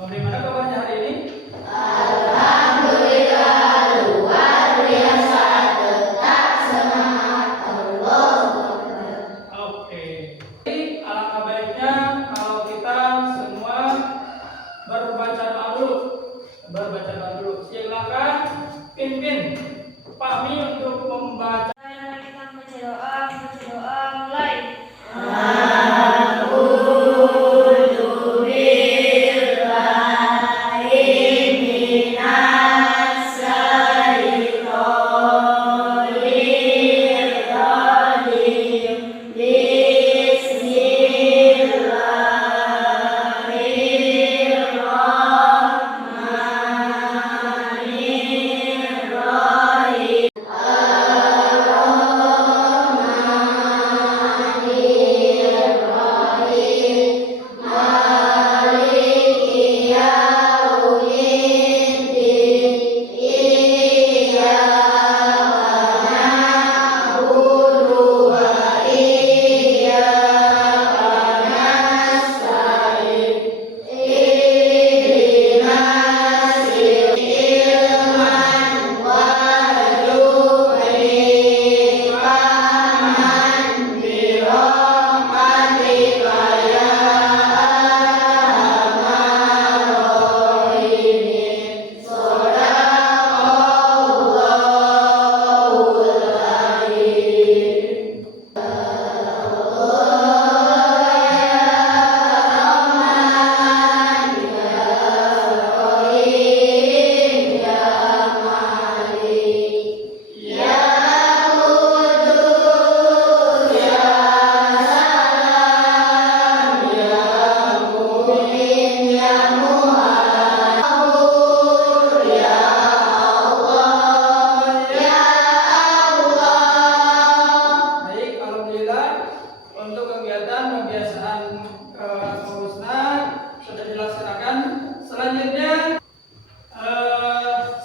Bagaimana kabarnya hari ini? Alhamdulillah luar biasa, tetap semangat, Allah. Oke. Jadi alangkah baiknya kalau kita semua berbaca doa dulu. Silakan pimpin Pak Mi untuk membaca. Kita membaca doa mulai.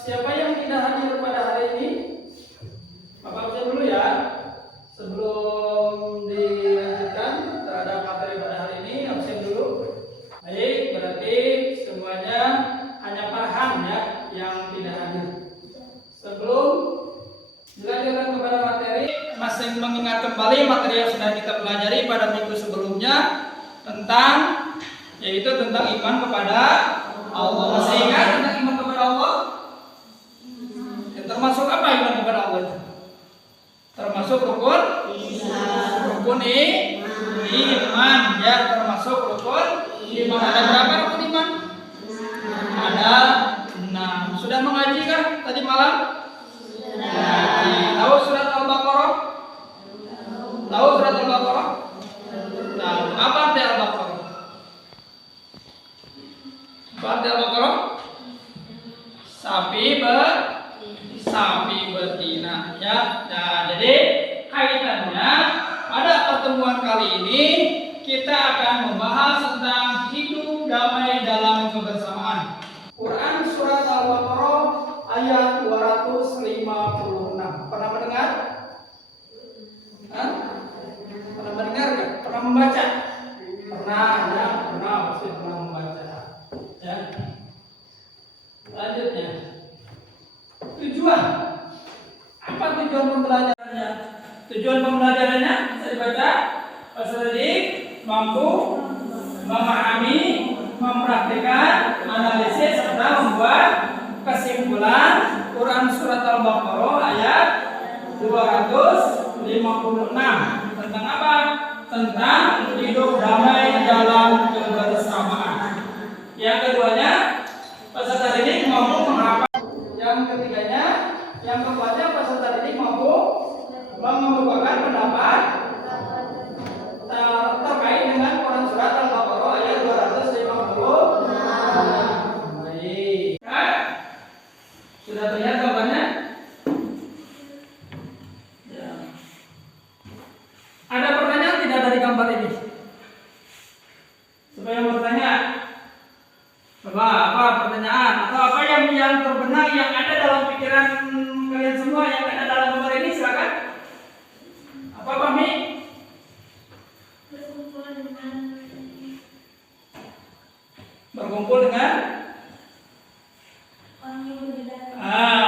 Siapa yang tidak hadir pada hari ini? Bapak absen dulu ya. Sebelum dilanjutkan terhadap materi pada hari ini, absen dulu. Baik, berarti semuanya hanya Farhan ya yang tidak hadir. Sebelum dilanjutkan kepada materi, masih mengingat kembali materi yang sudah kita pelajari pada minggu sebelumnya yaitu tentang iman kepada Allah. Masih ingat tentang iman kepada Allah? Termasuk apa iman kepada Allah itu? Termasuk rukun iman ya, termasuk rukun iman. Ada berapa rukun iman? Ada 6. Sudah mengaji kah tadi malam? Mengaji. Tahu surat Al-Baqarah? Tahu surat Al-Baqarah? Tahu. Apa arti Al-Baqarah? Apa arti Al-Baqarah? Sapi betina ya. Nah, jadi kaitannya pada pertemuan kali ini kita akan membahas tentang hidup damai dalam kebersamaan. Quran surat Al-Baqarah ayat 256. Pernah mendengar? Pernah mendengar nggak? Pernah membaca? Pernah ya, pasti pernah membaca. Ya. Selanjutnya, tujuan. Apa tujuan pembelajarannya? Tujuan pembelajarannya bisa dibaca. Peserta didik mampu memahami, mempraktikkan, analisis serta membuat kesimpulan Quran surat Al-Baqarah ayat 256. Tentang apa? Tentang hidup damai dalam kebersamaan. Yang keduanya, peserta didik mampu menghafal. Yang ketiganya, yang keempatnya, peserta didik mampu mengemukakan pendapat terkait dengan Quran surat Al-Baqarah ayat 250. Baik. Sudah terlihat gambarnya? Ya. Ada pertanyaan tidak dari gambar ini? Siapa yang bertanya? Coba apa pertanyaan atau apa yang terbenang yang ada dalam pikiran kalian semua yang ada dalam gambar ini, silakan. Apa Pak Mi? Berkumpul dengan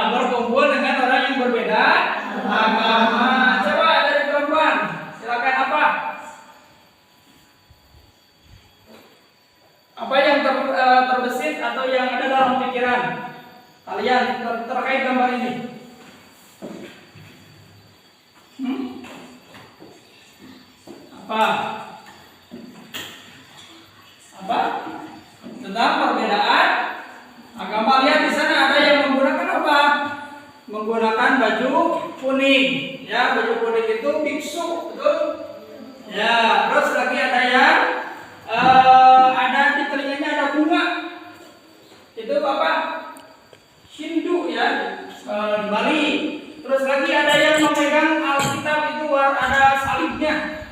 berkumpul dengan orang yang berbeda agama. Coba dari perempuan, silakan apa? Apa yang terbesit atau yang ada dalam pikiran kalian terkait gambar ini? Apa? Apa? Tentang perbedaan agama. Lihat di sana ada yang menggunakan apa? Menggunakan baju kuning. Ya, baju kuning itu biksu, betul? Ya, terus lagi ada yang ada di telinganya ada bunga. Itu apa? Hindu ya, di Bali. Terus lagi ada yang memegang Alkitab itu ada salibnya.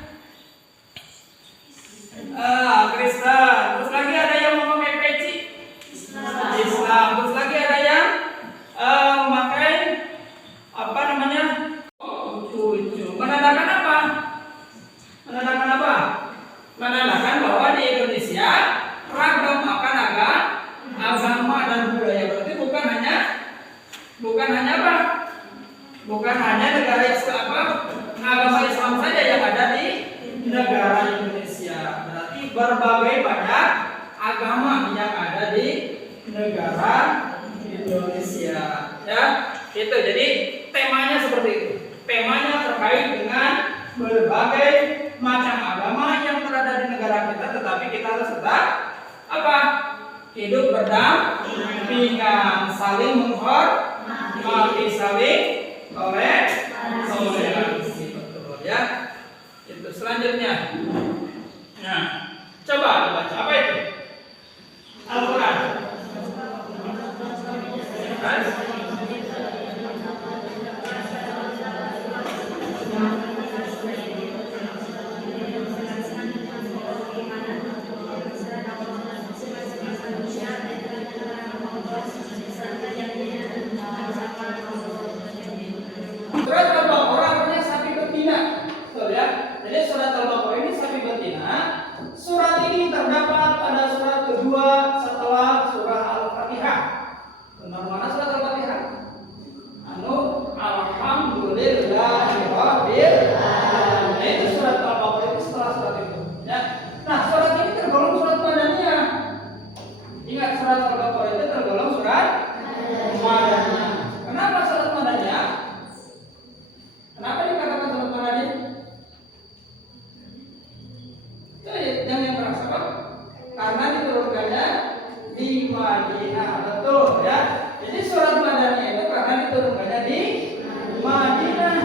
Kristen. Terus lagi ada yang memakai peci Islam. Terus lagi ada yang memakai apa namanya? Lucu. Menandakan apa? Menandakan apa? Menandakan bahwa di Indonesia ragam akan agama dan budaya. Berarti bukan hanya apa? Bukan hanya negara Islam, agama Islam saja yang ada di negara Indonesia. Berarti berbagai banyak agama yang ada di negara Indonesia. Ya, itu. Jadi temanya seperti itu. Temanya terkait dengan berbagai macam agama yang berada di negara kita, tetapi kita harus tetap apa? Hidup berdampingan, saling menghormati, saling toleransi, betul ya. Itu selanjutnya. Nah, coba baca apa itu? Al-Quran. Surat Al-Baqarah artinya sapi betina, betul ya. Jadi surat Al-Baqarah ini sapi betina. Surat ini terdapat pada surat kedua setelah surah Al-Fatihah. Benar mana surat Al-Fatihah? Alhamdulillahirabbil alamin. Itu surat Al-Baqarah itu setelah surat itu. Ya. Nah, surat ini tergolong surat Madaniyah. Ingat, surat Al-Baqarah itu tergolong surat Madaniyah. Kenapa surat Madaniyah? Kenapa dikatakan surat Madaniyah? Yang merasa apa? Karena diturunkannya di Madinah, betul ya. Jadi surat Madaniyah itu karena diturunkannya di Madinah,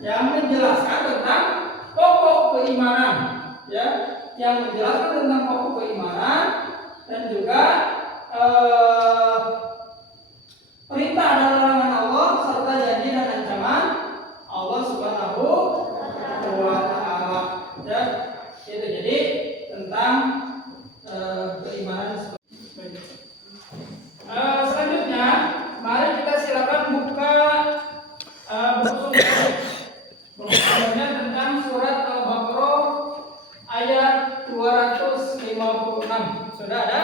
yang menjelaskan tentang pokok keimanan, ya, yang menjelaskan tentang pokok keimanan dan juga perintah dan larangan Allah serta janji dan ancaman Allah Subhanahu wa Ta'ala. Ya, itu jadi tentang keimanan. Selanjutnya, mari kita silakan buka buku suratnya tentang surat Al-Baqarah ayat 256. Sudah ada?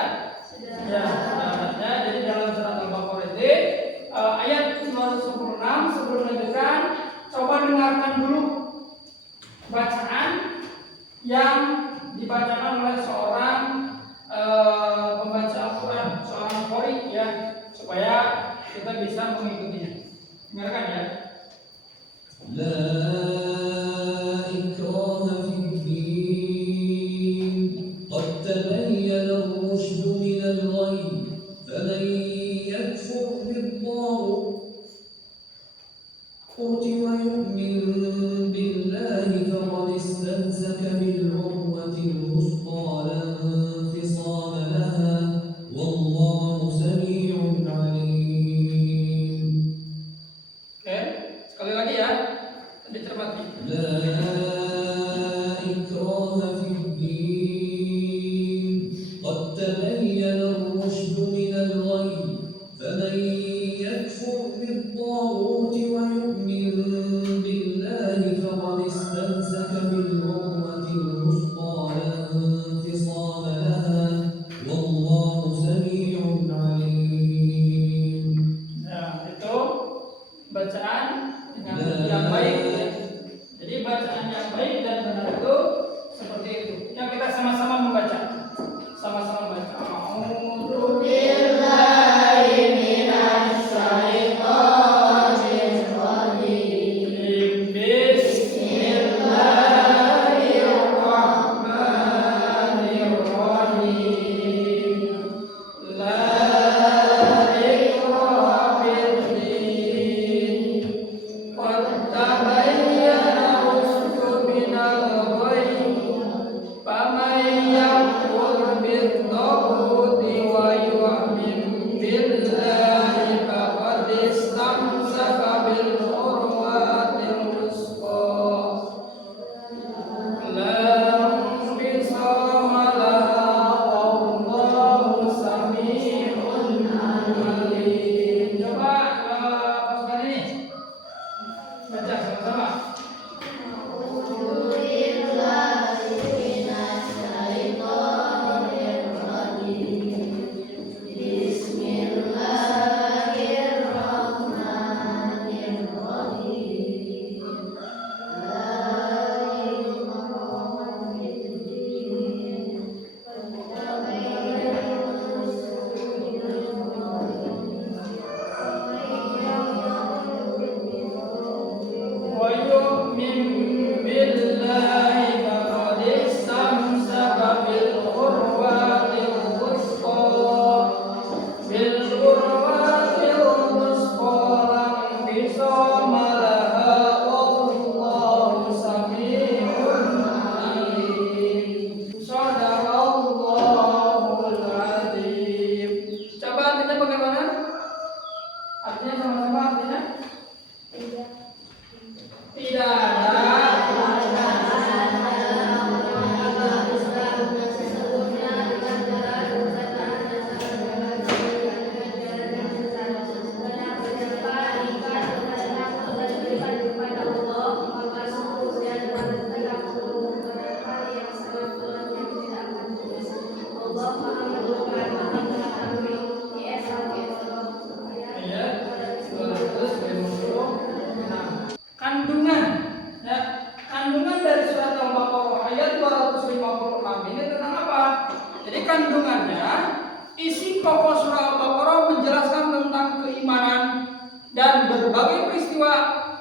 berbagai peristiwa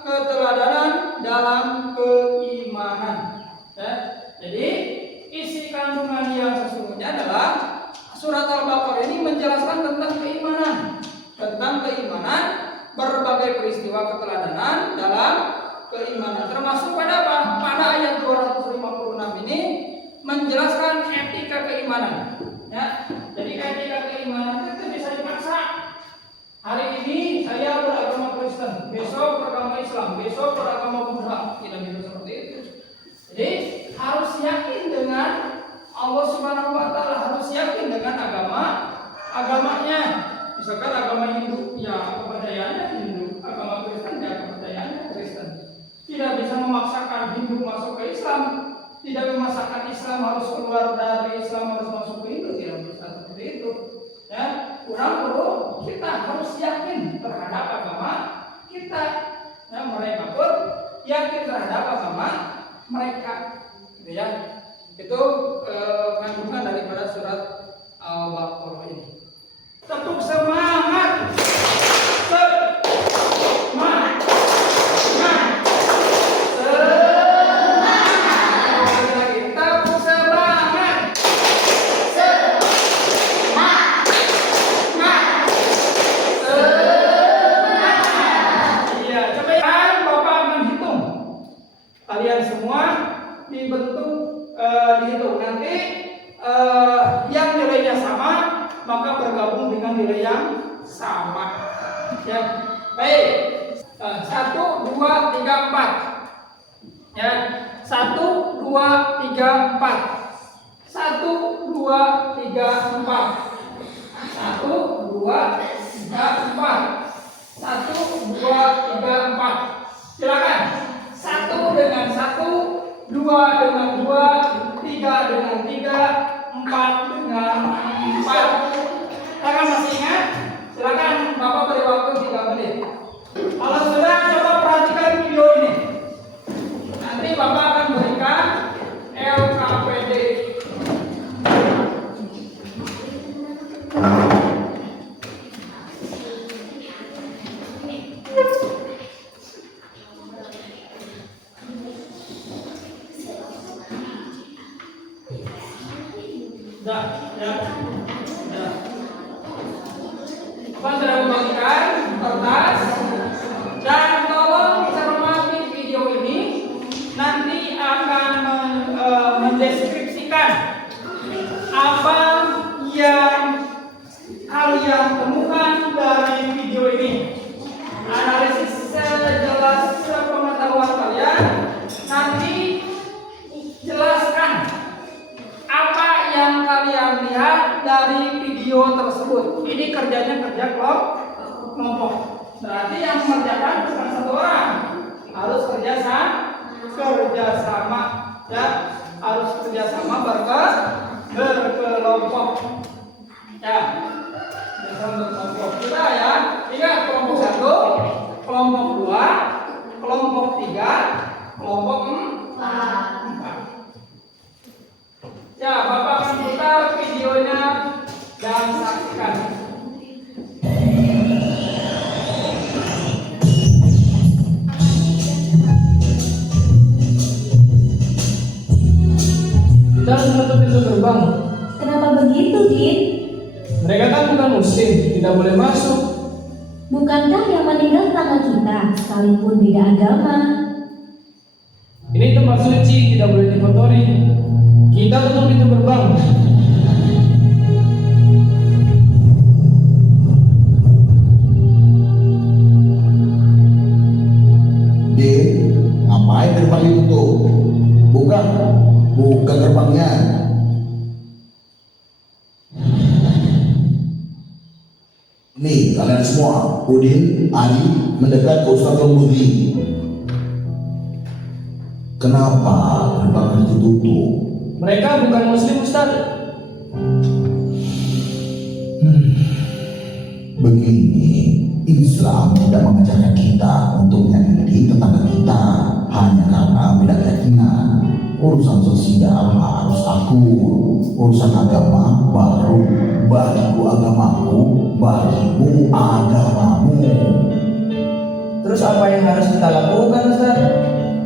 keteladanan dalam keimanan. Ya. Jadi isi kandungan yang sesungguhnya adalah surat Al-Baqarah ini menjelaskan tentang keimanan, berbagai peristiwa keteladanan dalam keimanan, termasuk pada apa? Pada ayat 256 ini menjelaskan etika keimanan. Ya, jadi etika keimanan itu bisa dipaksa. Hari ini saya beragama Kristen, besok beragama Islam, besok beragama Buddha, tidak bisa seperti itu. Jadi harus yakin dengan Allah Subhanahu Wa Taala, harus yakin dengan agamanya. Misalkan agama Hindu, ya kepercayaannya Hindu, agama Kristen, ya kepercayaannya Kristen. Tidak bisa memaksakan Hindu masuk ke Islam, tidak memaksakan Islam harus keluar dari Islam harus masuk ke Hindu, tidak bisa seperti itu. Ya, kurang perlu kita harus yakin terhadap agama kita. Ya, mereka pun yakin terhadap agama mereka. Gitu ya. Itu kandungan daripada surat Al-Baqarah ini. Tetap semangat. Semangat. Kalian semua dihitung nanti yang nilainya sama maka bergabung dengan nilai yang sama. Ya, baik. 1, 2, 3, 4. Ya, 1, 2, 3, 4. 1, 2, 3, 4. 1, 2, 3, 4. 1, 2, 3, 4. Silakan. 1 dengan 1, 2 dengan 2, 3 dengan 3, 4 dengan 4. Silakan masih ingat? Silakan Bapak beri waktu 3 menit. Kalau sudah, coba perhatikan video ini. Nanti Bapak akan berikan LKPD. Bapak sudah membagikan kertas dan tolong cermati video ini. Nanti akan mendeskripsikan apa yang kalian temukan dari video ini. Analisis sejelas sepengetahuan kalian. Nanti jelaskan apa yang kalian lihat dari video tersebut. Ini kerjanya kerja kelompok. Berarti yang mengerjakan bukan satu orang, harus kerjasama. Ya, harus kerjasama berkelompok. Ya, berkelompok. Sudah ya. Ingat kelompok 1, kelompok 2, kelompok 3, kelompok 4. Ya, Bapak akan putar videonya dan saksikan. Kita harus menutup pintu gerbang. Kenapa begitu, Din? Mereka kan bukan muslim, tidak boleh masuk. Bukankah yang meninggal tetangga kita, sekalipun beda agama? Ini tempat suci, tidak boleh dikotori. Kita tutup pintu gerbang. Din, ngapain gerbang ditutup? Buka gerbangnya. Nih kalian semua, Udin, Ari mendekat ke Ustaz Lembudi. Kenapa gerbang itu tutup? Mereka bukan muslim, Ustaz. Begini, Islam tidak mengajarkan kita untuk menyakiti tetangga kita hanya karena beda keyakinan. Urusan sosial harus akur, urusan agama baru bagiku agamaku, bagimu agamamu. apa yang harus kita lakukan, Ustaz?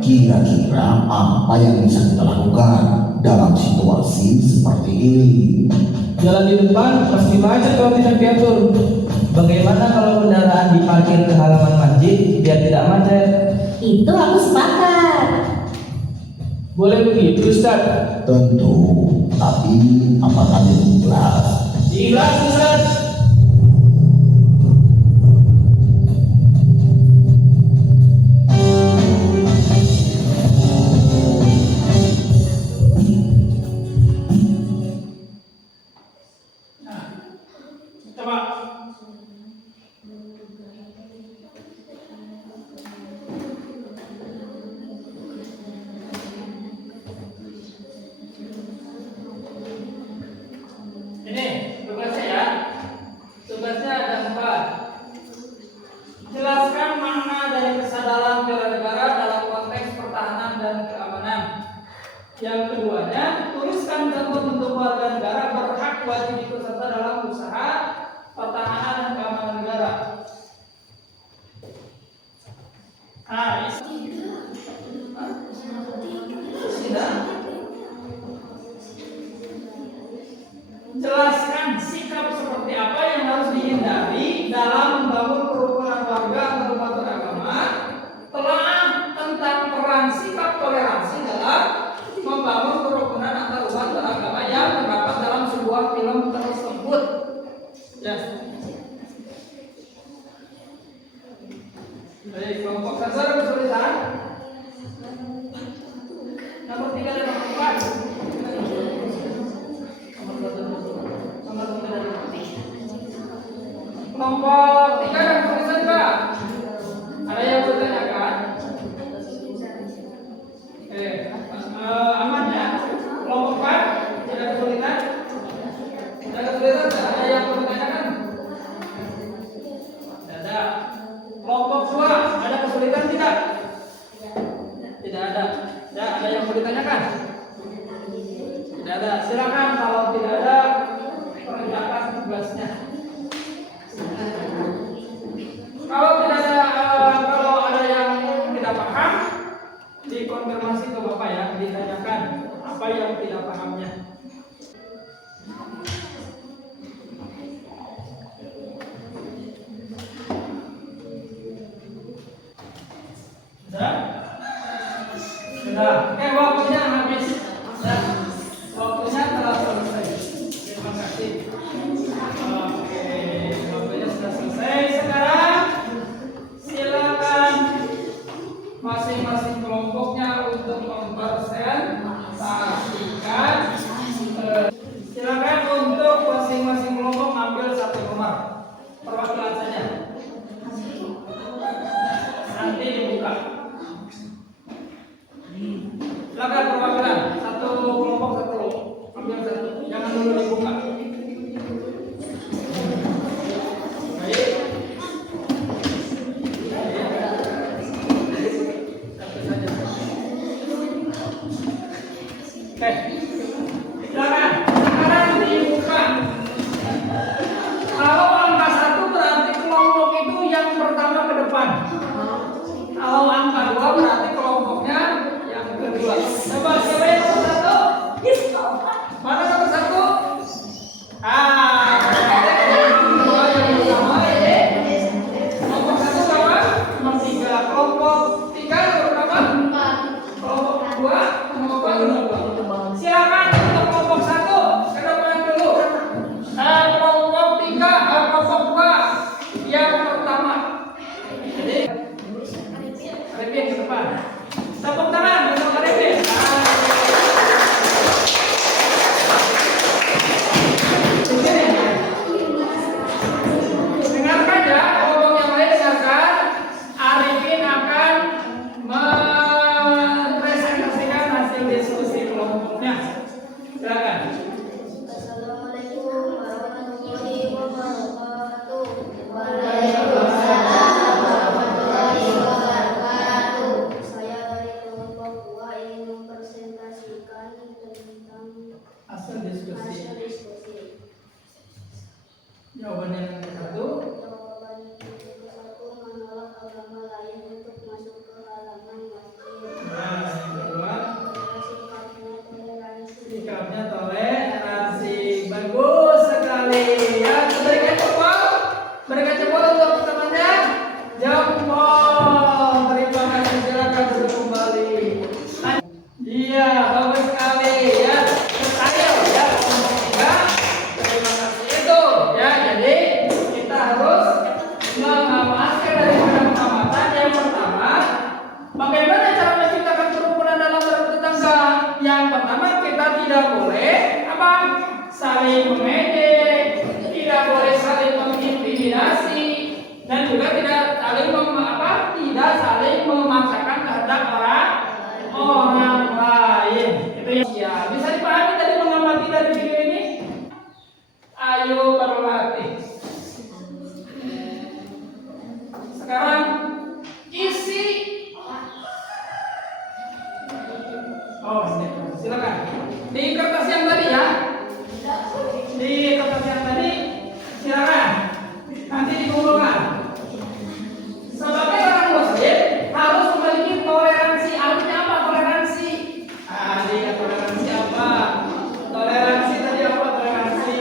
Kira-kira apa yang bisa kita lakukan dalam situasi seperti ini? Jalan di depan pasti macet kalau tidak diatur. Bagaimana kalau kendaraan diparkir ke halaman masjid biar tidak macet? Itu aku sepakat. Boleh begitu, Ustaz? Tentu, tapi apakah ikhlas? Ikhlas, Ustaz. Coba. Ini tugasnya ya. Tugasnya ada 4. Jelaskan makna dari kesadaran bela negara dalam konteks pertahanan dan keamanan. Yang keduanya, tuliskan contoh bentuk warga negara berhak wajib ikut serta dalam usaha pertahanan dan keamanan negara. Nah, tidak. Jelaskan sikap seperti apa yang harus dihindari dalam membangun kerukunan warga antar umat beragama. Telah tentang peran sikap toleransi dalam membangun kerukunan antar umat beragama yang terdapat dalam sebuah film tersebut. Ya. Baik, kelompok sasar kesulitan. Nomor 3 dan nomor 4. Kelompok 3 dan kesulitan, Pak. Ada yang bertanyakan? Aman ya? Kelompok 4 ada kesulitan? Ada kesulitan? Ada yang bertanyakan? Tidak ada. Kelompok 2 ada kesulitan tidak? Tidak ada. Ya, ada yang mau ditanyakan? Tidak ada. Silakan kalau tidak ada kerjakan tugasnya. Kalau tidak ada, kalau ada yang tidak paham, dikonfirmasi ke Bapak ya, ditanyakan apa yang tidak pahamnya. Sudah? Sudah. Waktunya habis. Sudah. Waktunya telah selesai. Terima kasih. Oke, waktunya sudah selesai. Sekarang silakan masing-masing kelompoknya untuk mempresentasikan. Silakan untuk masing-masing kelompok ambil 1 nomor perwakilan saja. Nanti dibuka. Silakan perwakilan 1 kelompok 1 ambil 1. Jangan dulu dibuka. Baik. Silakan. Sekarang dibuka. Kalau angka 1 berarti kelompok itu yang pertama ke depan. Kalau angka 2 berarti kelompoknya yang kedua. Coba siapa yang nomor 1? Mana nomor 1? Kelompok yang pertama ini. Kelompok 1 berapa? Nomor 3. Kelompok 3 nomor berapa? 4. Kelompok 2 nomor berapa? Silakan untuk kelompok 1 ke depan dulu. Kelompok 3, kelompok 2 yang pertama. Jadi Arifin ke depan. Tepuk tangan untuk Arifin. Dengarkan ya, kelompok yang lain dengarkan. Arifin akan mempresentasikan hasil diskusi kelompoknya. Silakan. Assalamualaikum warahmatullahi wabarakatuh. Saya dari kelompok 2 ingin mempresentasikan tentang Hasil diskusi. hasil diskusi. Jawaban yang ke-1. Jawaban yang ke-1, menolak agama lain untuk diskriminasi dan juga tidak saling tidak saling memaksakan kehendak orang lain. Itu ya bisa dipahami tadi mengamati dari video ini. Ayo berlatih. Sekarang isi. Oh, silakan. Di kertas yang tadi ya. Di kertas yang tadi silakan. Nanti dikumpulkan. Sebagai orang muslim harus memiliki toleransi. Artinya apa toleransi? Toleransi apa? Toleransi tadi apa toleransi?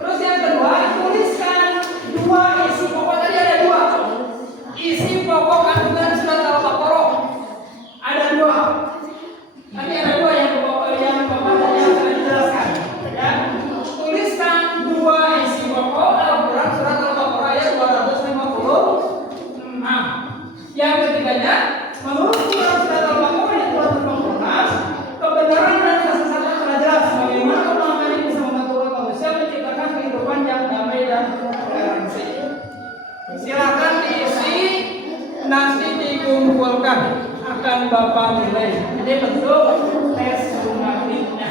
Terus yang kedua, tuliskan dua isi pokok. Tadi ada dua. Isi pokok kandungan surat Al-Baqarah. Ada dua. Tadi ada dua yang Bapak tadi yang sudah dijelaskan. Ya. Tuliskan dua isi pokok Al-Quran surat Al-Baqarah ayat 256. Yang ketiganya, menurut surat Al-Baqarah ayat 256, kebenaran dan kesesatan telah jelas. Bagaimana pemahaman ini bisa membantu manusia menciptakan kehidupan yang damai dan toleransi. Silakan diisi, nanti dikumpulkan akan Bapak nilai. Ini bentuk tes sumatifnya.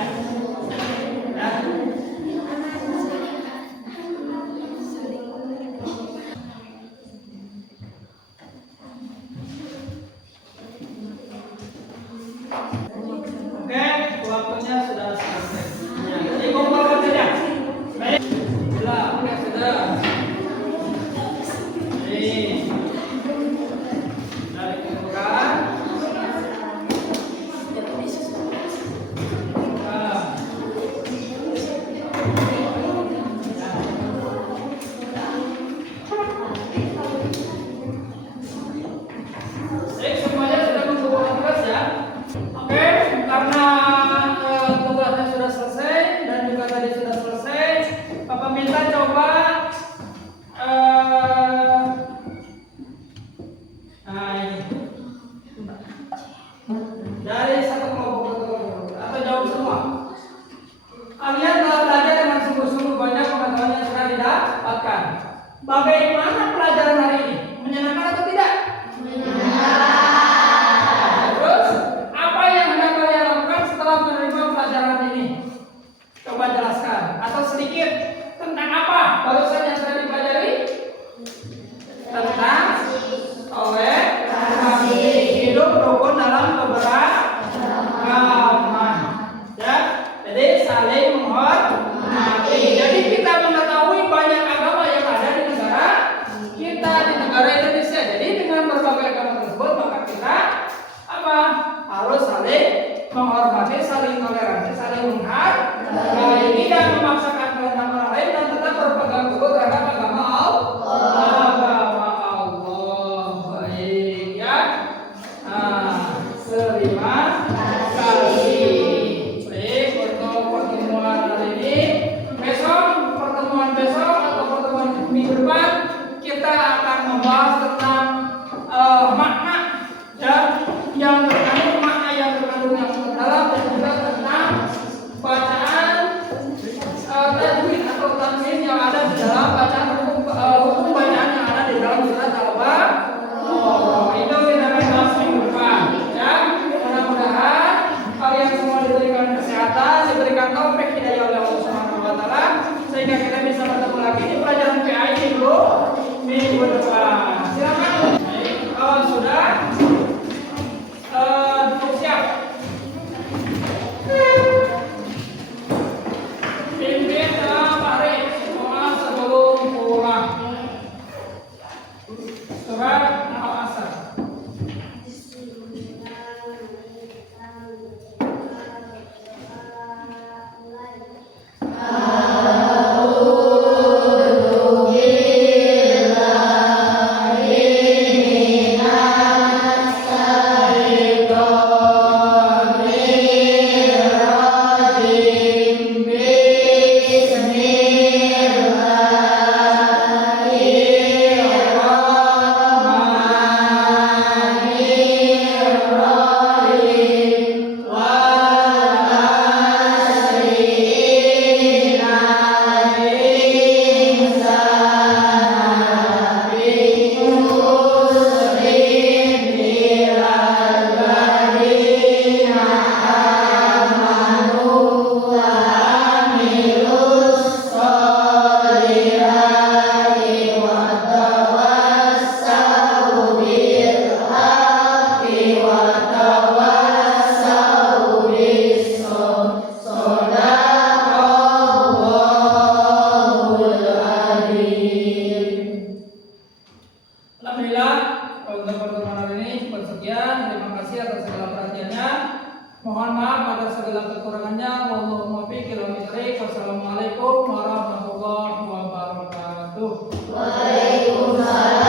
Ya. Oke, waktunya sudah selesai. Ya, dikumpulkan saja. Baik. Sudah. Ini. Dari kumpulkan. Semuanya sudah mengumpulkan tugas ya. Oke, karena tugasnya sudah selesai dan juga tadi sudah selesai, Bapak minta coba ini dari satu kelompok ke kelompok atau jawab semua. Kalian telah belajar dengan sungguh-sungguh banyak pengetahuan yang sudah didapatkan. Bagaimana pelajaran hari ini? Menyenangkan atau tidak? Terus, apa yang hendak kalian lakukan setelah menerima pelajaran ini? Coba jelaskan. Atau sedikit tentang apa barusan yang sudah dipelajari? Tentang toleransi, hidup rukun dalam keberagaman. Ya, jadi saling menghormati. Jadi kita mengetahui banyak agama yang ada di negara kita, di negara Indonesia. Jadi dengan berbagai agama tersebut maka kita harus saling menghormati, saling toleransi, saling menghargai, tidak memaksakan kehendak orang lain dan tetap berpegang teguh terhadap agama Allah. Baik ya. Terima kasih. Baik, untuk pertemuan hari ini, pertemuan besok atau pertemuan minggu depan kita akan membahas tentang Mohon maaf atas segala kekurangannya. Wallahu muwaffiq ila aqwamit thoriq. Wassalamualaikum warahmatullahi wabarakatuh. Waalaikumsalam